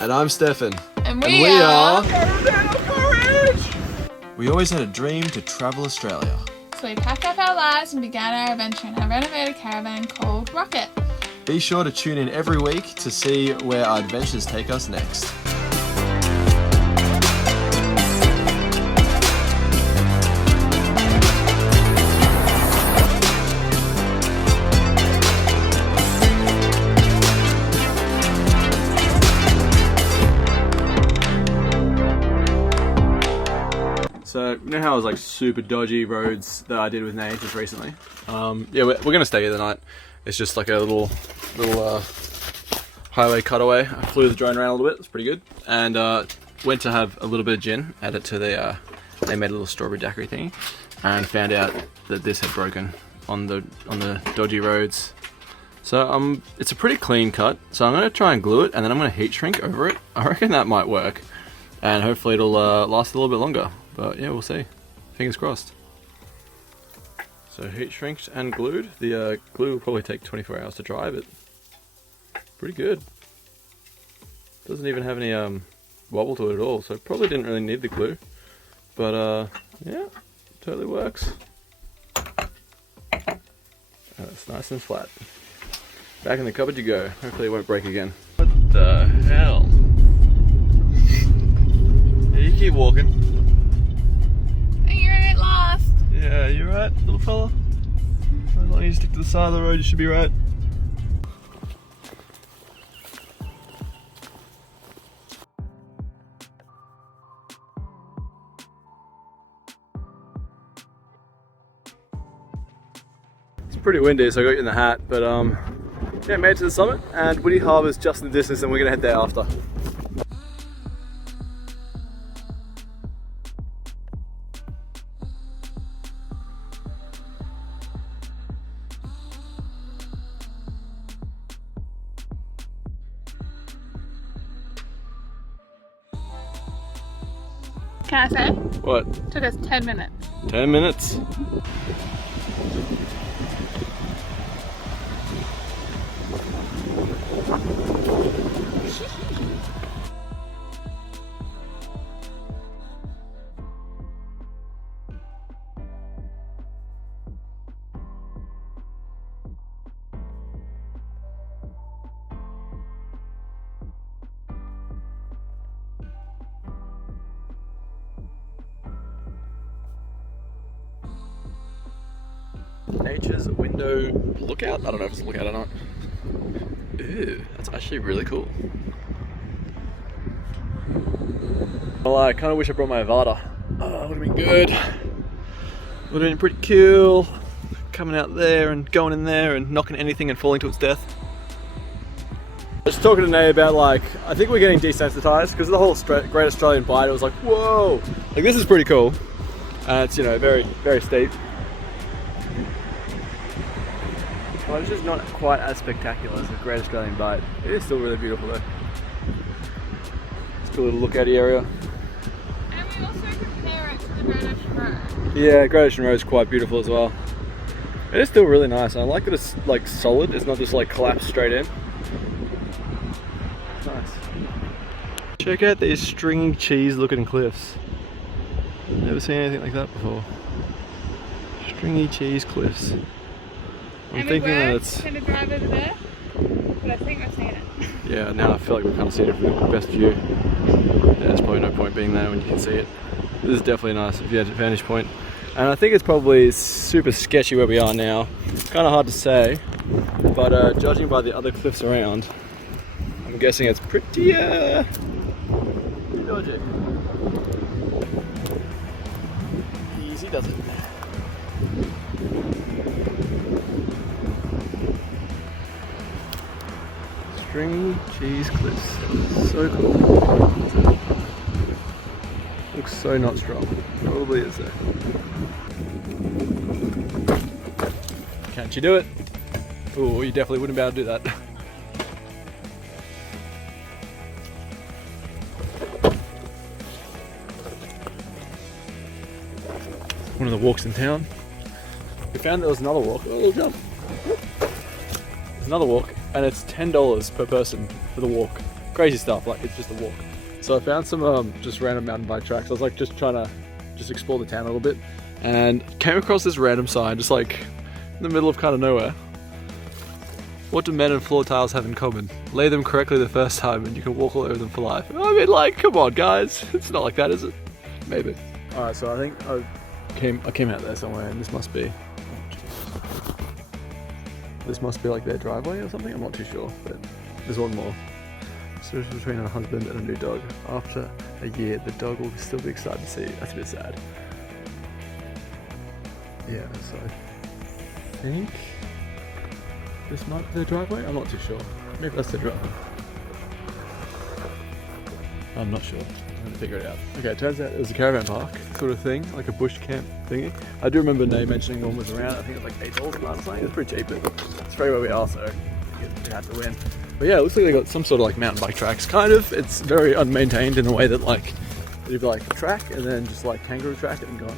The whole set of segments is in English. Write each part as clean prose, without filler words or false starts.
And I'm Stefan. And we are... We always had a dream to travel Australia. So we packed up our lives and began our adventure in our renovated caravan called Rocket. Be sure to tune in every week to see where our adventures take us next. So, you know how it was like super dodgy roads that I did with Nate just recently? Yeah, we're gonna stay here the night. It's just like a little highway cutaway. I flew the drone around a little bit, it's pretty good. And went to have a little bit of gin, added to the, they made a little strawberry daiquiri thing, and found out that this had broken on the dodgy roads. So it's a pretty clean cut, so I'm gonna try and glue it, and then I'm gonna heat shrink over it. I reckon that might work, and hopefully it'll last a little bit longer. But yeah, we'll see. Fingers crossed. So heat shrinked and glued. The glue will probably take 24 hours to dry, but pretty good. Doesn't even have any wobble to it at all, so probably didn't really need the glue. But yeah, totally works. It's nice and flat. Back in the cupboard you go. Hopefully it won't break again. What the hell? Yeah, you keep walking. You're a bit lost. Yeah, you're right, little fella. As long as you stick to the side of the road, you should be right. It's pretty windy, so I got you in the hat, but yeah, made it to the summit, and Windy Harbour's just in the distance, and we're gonna head there after. Can I say? What? Took us 10 minutes. 10 minutes. Nature's window lookout? I don't know if it's a lookout or not. Ew, that's actually really cool. Well, I kind of wish I brought my Avada. Oh, that would have been good. Would have been pretty cool. Coming out there and going in there and knocking anything and falling to its death. Just talking to Nate about, like, I think we're getting desensitized because of the whole Great Australian Bite. It was like, whoa, like this is pretty cool. And it's, you know, very, very steep. Well, it's just not quite as spectacular as the Great Australian Bite. It is still really beautiful though. Still a little lookout area. And we also compare it to the Great Ocean Road. Yeah, Great Ocean Road is quite beautiful as well. It is still really nice. I like that it's like solid. It's not just like collapsed straight in. It's nice. Check out these stringy cheese looking cliffs. Never seen anything like that before. Stringy cheese cliffs. I'm thinking that it's... Can drive over there? But I think I've seen it. Yeah, now I feel like we've kind of seen it from the best view. Yeah, there's probably no point being there when you can see it. This is definitely nice vantage point. And I think it's probably super sketchy where we are now. It's kind of hard to say, but judging by the other cliffs around, I'm guessing it's pretty dodgy. Easy does it. Stringy cheese cliffs. So cool. Looks so not strong. Probably is though. Can't you do it? Oh, you definitely wouldn't be able to do that. One of the walks in town. We found there was another walk. Oh, little jump. There's another walk, and it's $10 per person for the walk. crazy stuff. Like it's just a walk. So I found some just random mountain bike tracks. I was like just trying to explore the town a little bit, and came across this random sign just like in the middle of kind of nowhere. What do men and floor tiles have in common? Lay them correctly the first time and you can walk all over them for life. I mean, like, come on guys, it's not like that, is it? Maybe. Alright, so I think I came out there somewhere, and this must be like their driveway or something, I'm not too sure, but there's one more. Switch between a husband and a new dog. After a year, the dog will still be excited to see you. That's a bit sad. Yeah, so I think this might be their driveway? I'm not too sure. Maybe that's their driveway. I'm not sure. I'm gonna figure it out. Okay, it turns out it was a caravan park sort of thing, like a bush camp thingy. I do remember Nay mentioning one was around, I think it was like $8 a month or something. It was pretty cheap, but it's very where we are, so we had to win. But yeah, it looks like they got some sort of like mountain bike tracks, kind of. It's very unmaintained in a way that like, it'd be like a track and then just like kangaroo track it and gone.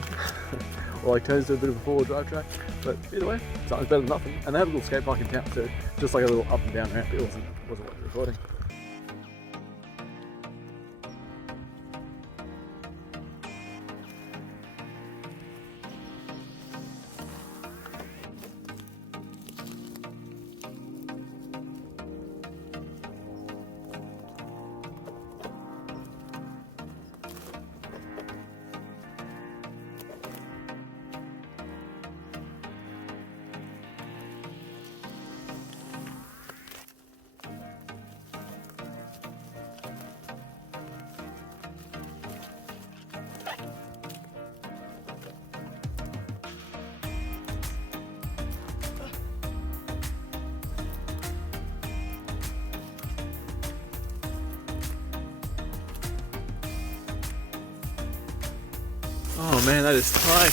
Or like turns to a bit of a four-wheel drive track. But either way, something's better than nothing. And they have a little skate park in town too, just like a little up and down ramp. It wasn't what we were recording. Oh man, that is tight.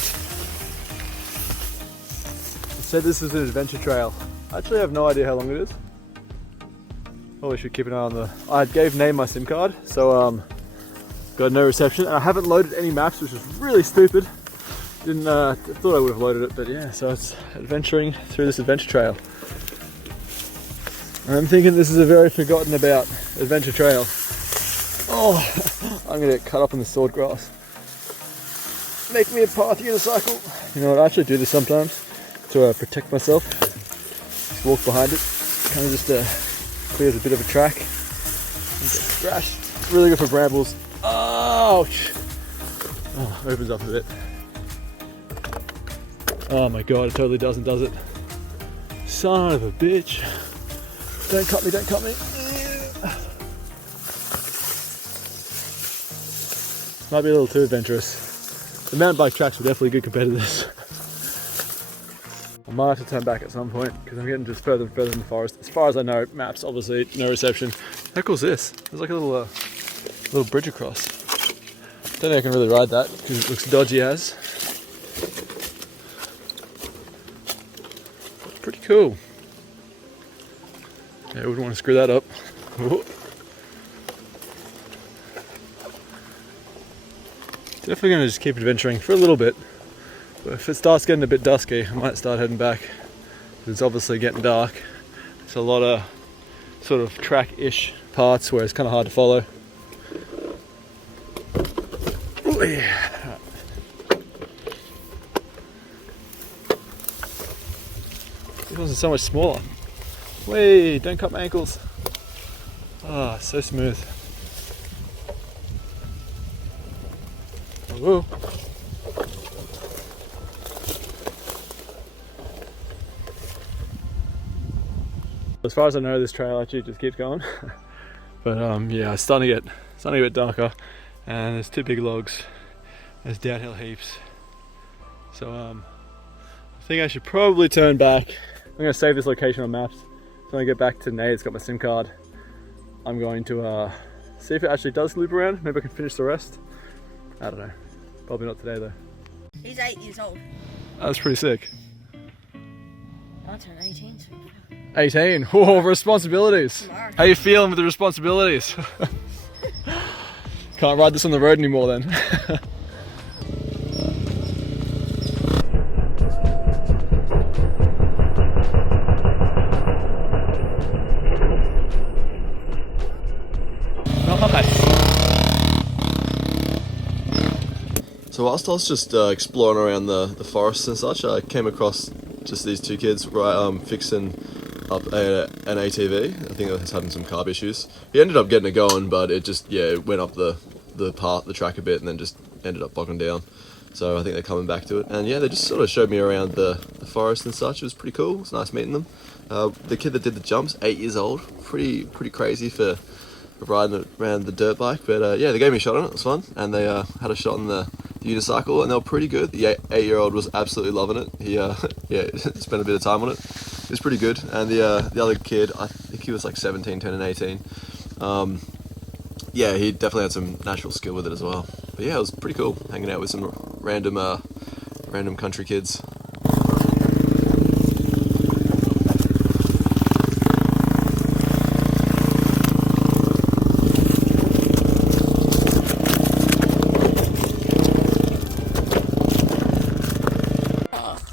It said this is an adventure trail. I actually have no idea how long it is. Probably should keep an eye on the... I gave Nay my SIM card, so got no reception. And I haven't loaded any maps, which is really stupid. Didn't thought I would have loaded it, but yeah, so it's adventuring through this adventure trail. I'm thinking this is a very forgotten about adventure trail. Oh, I'm gonna get cut up in the sword grass. Make me a path unicycle. You know what, I actually do this sometimes to protect myself. Just walk behind it. Kind of just clears a bit of a track. And get scratched. It's really good for brambles. Ouch! Oh, opens up a bit. Oh my god, it totally does it. Son of a bitch. Don't cut me, don't cut me. Might be a little too adventurous. The mountain bike tracks were definitely good compared to this. I might have to turn back at some point because I'm getting just further and further in the forest. As far as I know, maps obviously no reception. How cool is this? There's like a little bridge across. Don't think I can really ride that because it looks dodgy as. Pretty cool. Yeah, I wouldn't want to screw that up. Ooh. Definitely going to just keep adventuring for a little bit, but if it starts getting a bit dusky, I might start heading back. It's obviously getting dark. There's a lot of sort of track-ish parts where it's kind of hard to follow. Ooh, yeah. This one's so much smaller. Wait, don't cut my ankles. Ah, so smooth. Whoa. As far as I know, this trail actually just keeps going. But yeah, it's starting to get a bit darker, and there's two big logs. There's downhill heaps. So I think I should probably turn back. I'm gonna save this location on maps. So when I get back to Nate, it's got my SIM card. I'm going to see if it actually does loop around. Maybe I can finish the rest. I don't know. Probably not today though. He's 8 years old. That's pretty sick. I turned 18 soon. 18. Whoa, responsibilities. Tomorrow. How you feeling with the responsibilities? Can't ride this on the road anymore then. So whilst I was just exploring around the forests and such, I came across just these two kids fixing up an ATV. I think it was having some carb issues. He ended up getting it going, but it just, it went up the track a bit and then just ended up bogging down. So I think they're coming back to it. And yeah, they just sort of showed me around the forest and such. It was pretty cool. It was nice meeting them. The kid that did the jumps, 8 years old. Pretty crazy for riding around the dirt bike. But yeah, they gave me a shot on it. It was fun. And they had a shot on the unicycle, and they were pretty good. The 8-year-old was absolutely loving it. He spent a bit of time on it. It was pretty good. And the other kid, I think he was like 17, turning 18. Yeah, he definitely had some natural skill with it as well. But yeah, it was pretty cool hanging out with some random country kids.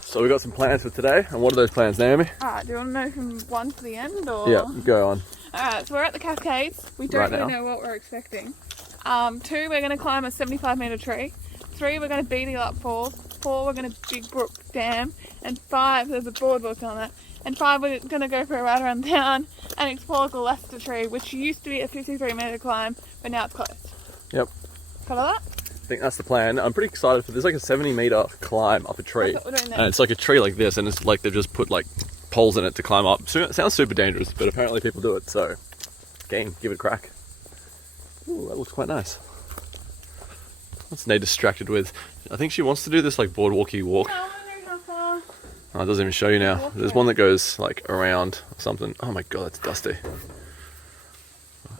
So we got some plans for today, and what are those plans, Naomi? Alright, do you want to know from one to the end, or? Yeah, go on. Alright, so we're at the Cascades. We don't really know what we're expecting. 2, we're going to climb a 75-metre tree. 3, we're going to Beedelup Falls. 4, we're going to Big Brook Dam. And 5, there's a boardwalk on it. And 5, we're going to go for a ride around town and explore the Leicester tree, which used to be a 53-metre climb, but now it's closed. Yep. Cover that? I think that's the plan. I'm pretty excited for this. There's like a 70-metre climb up a tree. That's what we're doing there. And it's like a tree like this, and it's like they've just put like poles in it to climb up. So it sounds super dangerous, but apparently people do it, so game, give it a crack. Ooh, that looks quite nice. What's Nate distracted with? I think she wants to do this like boardwalky walk. No, I want to know how far. Oh, it doesn't even show you now. There's one that goes like around or something. Oh my god, that's dusty.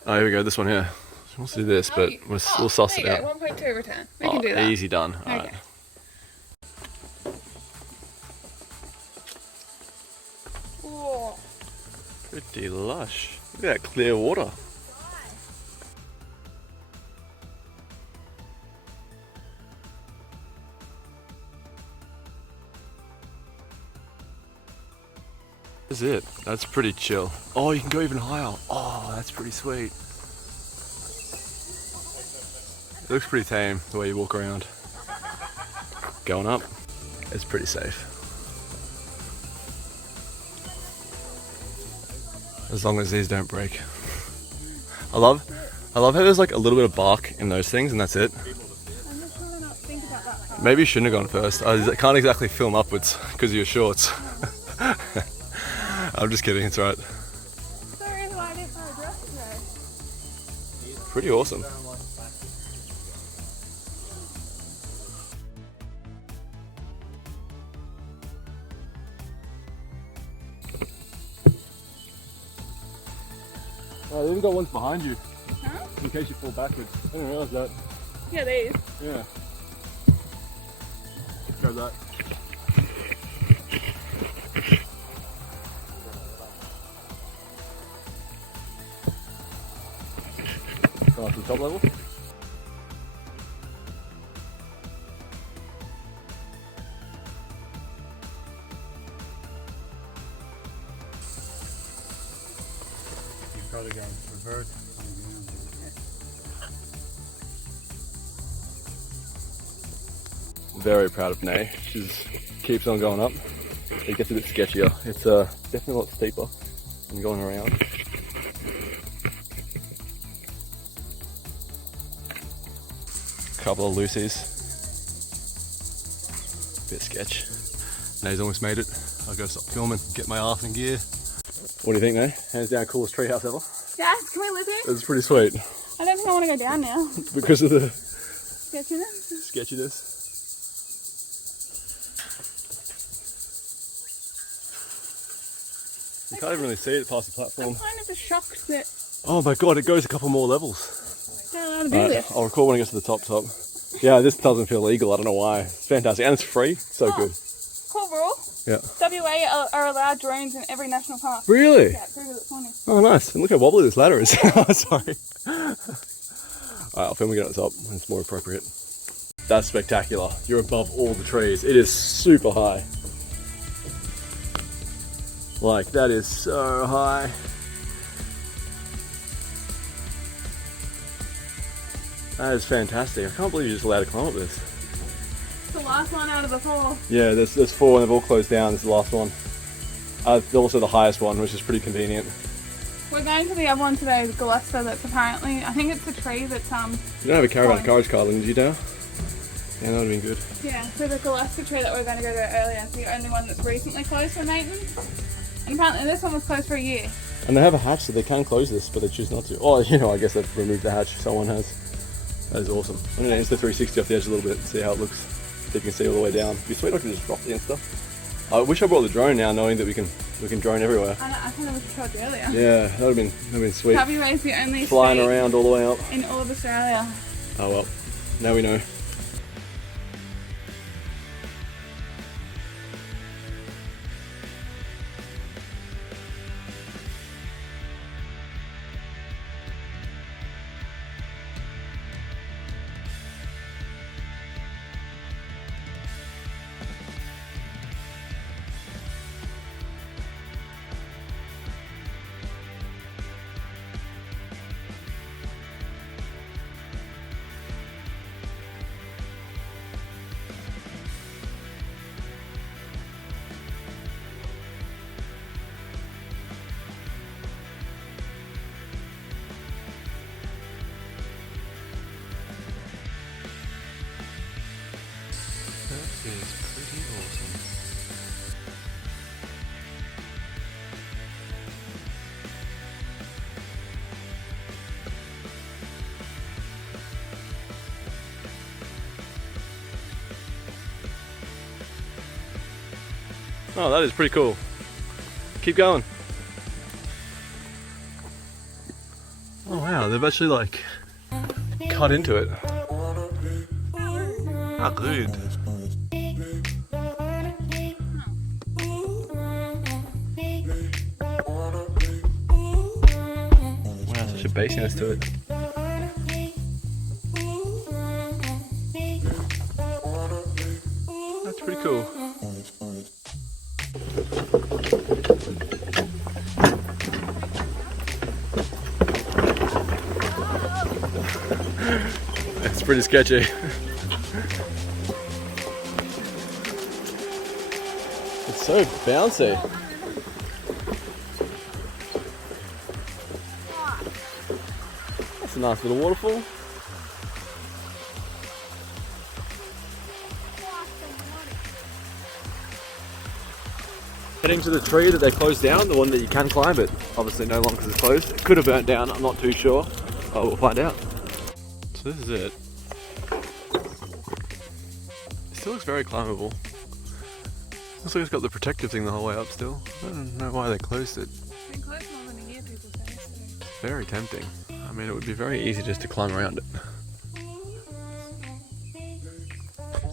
Oh, here we go, this one here. She wants to do this, but we'll suss it out. 1.2 return. We can do that. Easy done. Okay. Alright. Whoa. Pretty lush. Look at that clear water. That's it. That's pretty chill. Oh, you can go even higher. Oh, that's pretty sweet. It looks pretty tame the way you walk around. Going up, it's pretty safe. As long as these don't break. I love how there's like a little bit of bark in those things and that's it. I'm just trying to not think about that part. Maybe you shouldn't have gone first. I can't exactly film upwards because of your shorts. I'm just kidding, it's right. So really why I didn't wear a dress today. Pretty awesome. Oh, they even got ones behind you. Huh? In case you fall backwards. I didn't realise that. Yeah, these. Yeah. Grab that. Go up to the top level. You've got to go reverse. Very proud of Nay. She keeps on going up. It gets a bit sketchier. It's definitely a lot steeper than going around. Couple of loosies. Bit sketch. Nay's almost made it. I'll go stop filming, get my arse in gear. What do you think, Nay? Hands down, coolest treehouse ever. Yes, can we live here? It's pretty sweet. I don't think I want to go down now. Because of the Sketchiness? sketchiness. You can't even really see it past the I'm platform. kind of just shocked that Oh my god, it goes a couple more levels. they're allowed to do Alright, this. I'll record when it gets to the top. Yeah, this doesn't feel legal, I don't know why. It's fantastic, and it's free, so good. Cool rule. Yeah. WA are allowed drones in every national park. Really? Yeah, it's really funny. Oh nice, and look how wobbly this ladder is. Sorry. Alright, I'll film again at the top when it's more appropriate. That's spectacular. You're above all the trees. It is super high. Like, that is so high. That is fantastic. I can't believe you're just allowed to climb up this. last one out of the 4. Yeah, there's 4 and they've all closed down. This is the last one. Also the highest one, which is pretty convenient. We're going to the other one today, the Gillespie, that's apparently, I think it's a tree that's You don't have a caravan fine. carriage car, did you, Dale? Yeah, that would have been good. Yeah, so the Gillespie tree that we were going to go to earlier is the only one that's recently closed for maintenance. And apparently this one was closed for a year. And they have a hatch, so they can close this, but they choose not to. Oh, you know, I guess they've removed the hatch. Someone has. That is awesome. I'm going to Insta 360 off the edge a little bit and see how it looks. So you can see all the way down. It'd be sweet if I could just drop the Insta. I wish I brought the drone now, knowing that we can drone everywhere. I kind of was told you earlier. Yeah, that would have been sweet. Cubby Way's the only Flying state around all the way up. in all of Australia. Oh well, now we know. That is pretty awesome. Oh, that is pretty cool. Keep going. Oh wow, they've actually like cut into it. Ah, good. Wow, such a bassiness to it. That's pretty cool. It's pretty sketchy. It's so bouncy. That's a nice little waterfall. Heading to the tree that they closed down, the one that you can climb, but obviously no longer because it's closed. It could have burnt down, I'm not too sure. Oh, we'll find out. So this is it. It still looks very climbable. Looks like it's got the protective thing the whole way up still. I don't know why they closed it. It's been closed more than a year, people say. So. Very tempting. I mean, it would be very easy just to climb around it.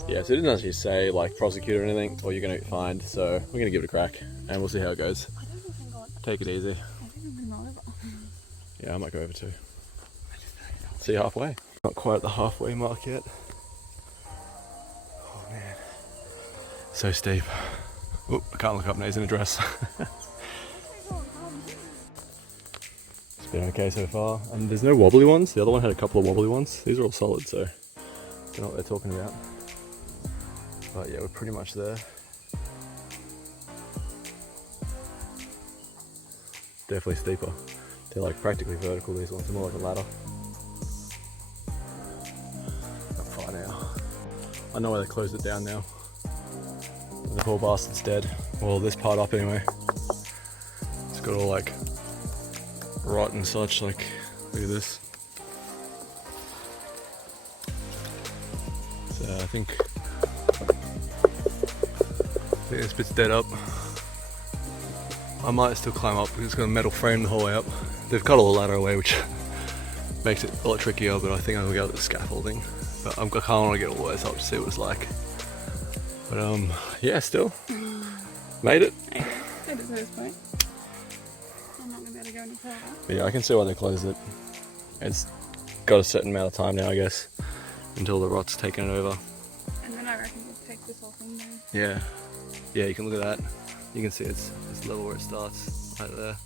Yeah, so it didn't actually say like prosecute or anything, or you're going to get fined, so we're going to give it a crack and we'll see how it goes. I don't even got. Take it easy. I think I'm going over. Yeah, I might go over too. See you halfway. Not quite at the halfway mark yet. Oh man. So steep. Oh, I can't look up now, he's in a dress. It's been okay so far. And there's no wobbly ones. The other one had a couple of wobbly ones. These are all solid, so I don't know what they're talking about. But yeah, we're pretty much there. Definitely steeper. They're like practically vertical, these ones. They're more like a ladder. Not far now. I know why they closed it down now. The poor bastard's dead. Well, this part up anyway. It's got all like rot and such, like, look at this. So I think this bit's dead up. I might still climb up because it's got a metal frame the whole way up. They've cut all the ladder away, which makes it a lot trickier, but I think I'm gonna go with the scaffolding. But I kind of want to get all the way up to see what it's like. But yeah, still made it. Made it to this point. I'm not going to be able to go any further. But yeah, I can see why they closed it. It's got a certain amount of time now, I guess, until the rot's taken it over. And then I reckon we'll take this whole thing down. Yeah, yeah, you can look at that. You can see it's level where it starts, right there.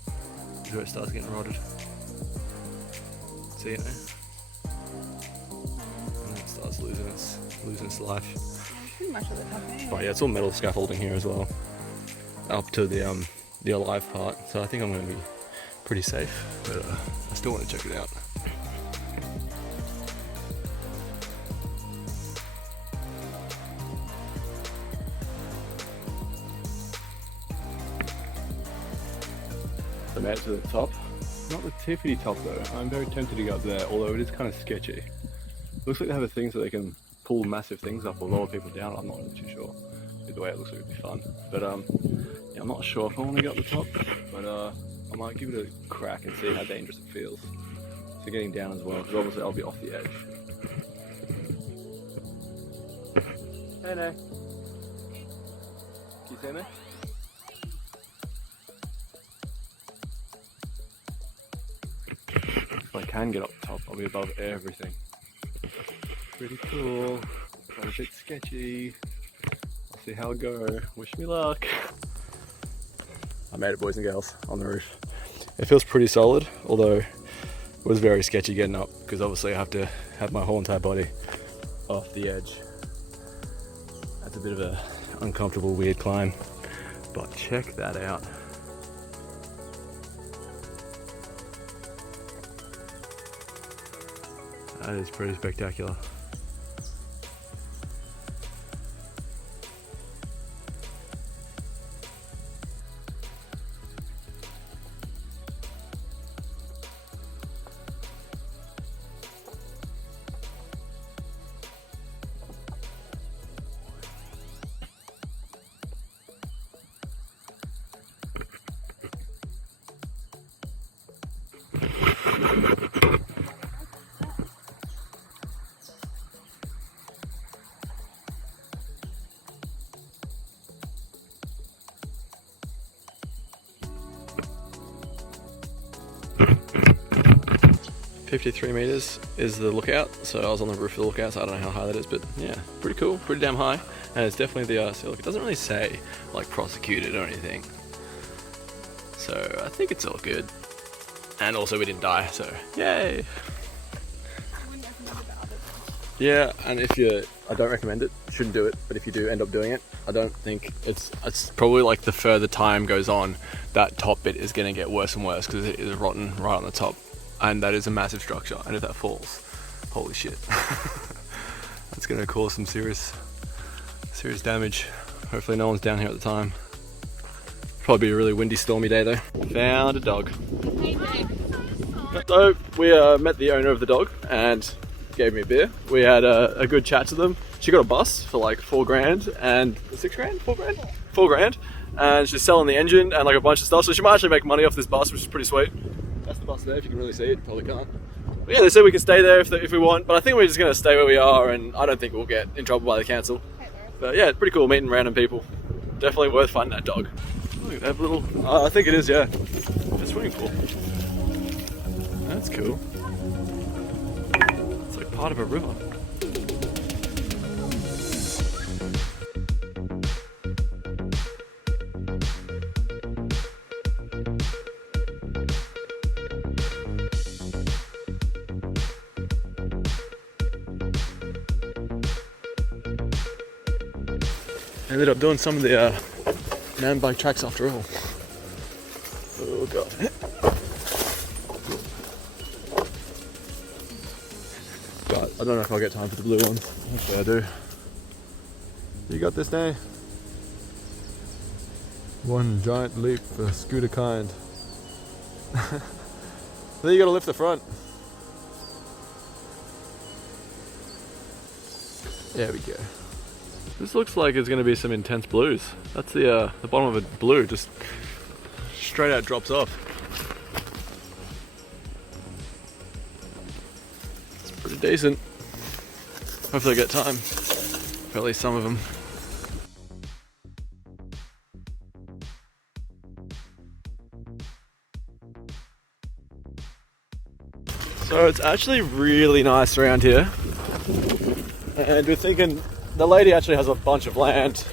This is where it starts getting rotted. See it now? And then it starts losing its life. Pretty much at the top end. But yeah, it's all metal scaffolding here as well, up to the alive part. So I think I'm going to be pretty safe, but I still want to check it out. I made it to the top. Not the tippity top though. I'm very tempted to go up there, although it is kind of sketchy. Looks like they have a thing so they can pull massive things up or lower people down. I'm not really too sure. Either way, it looks like it'd be fun. But yeah, I'm not sure if I want to go up the top, but I might give it a crack and see how dangerous it feels. So getting down as well, because obviously I'll be off the edge. Hey, no. Can you see me? If I can get up the top, I'll be above everything. Pretty cool, but a bit sketchy. I'll see how it go. Wish me luck. I made it, boys and girls, on the roof. It feels pretty solid, although it was very sketchy getting up, because obviously I have to have my whole entire body off the edge. That's a bit of an uncomfortable, weird climb, but check that out. That is pretty spectacular. .53 meters is the lookout, so I was on the roof of the lookout, so I don't know how high that is, but yeah, pretty cool, pretty damn high, and it's definitely the see, look, it doesn't really say like prosecuted or anything, so I think it's all good, and also we didn't die, so yay. Yeah, and I don't recommend it, shouldn't do it, but if you do end up doing it, I don't think it's probably like the further time goes on, that top bit is going to get worse and worse because it is rotten right on the top. And that is a massive structure, and if that falls, holy shit. That's gonna cause some serious damage. Hopefully no one's down here at the time. Probably be a really windy, stormy day though. Found a dog. So we met the owner of the dog and gave me a beer. We had a good chat to them. She got a bus for like $4,000 and $6,000? $4,000. And she's selling the engine and like a bunch of stuff, so she might actually make money off this bus, which is pretty sweet. That's the bus there, if you can really see it, probably can't. But yeah, they said we can stay there if we want, but I think we're just going to stay where we are, and I don't think we'll get in trouble by the council. But yeah, it's pretty cool meeting random people. Definitely worth finding that dog. Look, they have a little, I think it is, yeah. A swimming pool. That's cool. It's like part of a river. Ended up doing some of the man bike tracks after all. Oh god. But I don't know if I'll get time for the blue ones. Hopefully I do. You got this day? One giant leap for scooter kind. Then you gotta lift the front. There we go. This looks like it's going to be some intense blues. That's the bottom of it blue, just straight out drops off. It's pretty decent. Hopefully I get time for at least some of them. So it's actually really nice around here. And we're thinking, the lady actually has a bunch of land.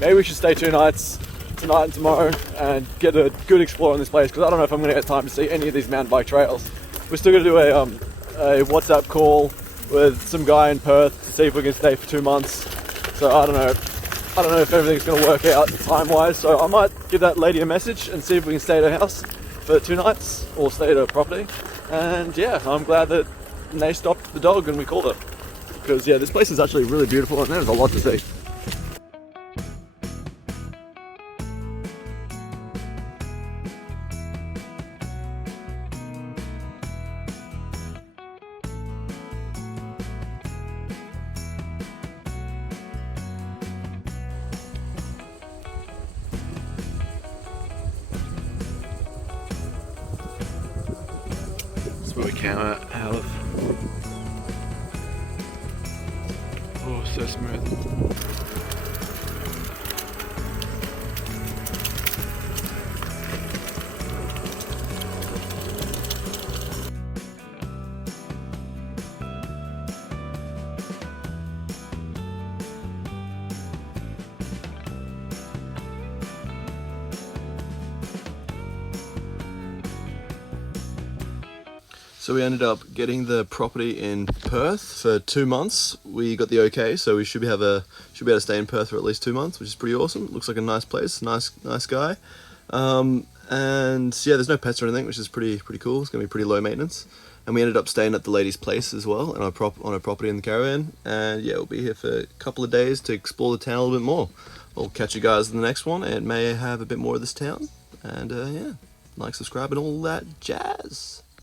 Maybe we should stay 2 nights, tonight and tomorrow, and get a good explore on this place, because I don't know if I'm going to get time to see any of these mountain bike trails. We're still going to do a WhatsApp call with some guy in Perth to see if we can stay for 2 months So I don't know if everything's going to work out time-wise, so I might give that lady a message and see if we can stay at her house for 2 nights, or stay at her property. And yeah, I'm glad that they stopped the dog and we called her. Because yeah, this place is actually really beautiful and there's a lot to see. Where we came out of. Oh, so smooth. So we ended up getting the property in Perth for 2 months. We got the okay, so we should be able to stay in Perth for at least 2 months, which is pretty awesome. Looks like a nice place, nice guy. And yeah, there's no pets or anything, which is pretty cool. It's gonna be pretty low maintenance. And we ended up staying at the lady's place as well, on her property in the caravan. And yeah, we'll be here for a couple of days to explore the town a little bit more. I'll catch you guys in the next one, and may have a bit more of this town. And yeah, like, subscribe, and all that jazz.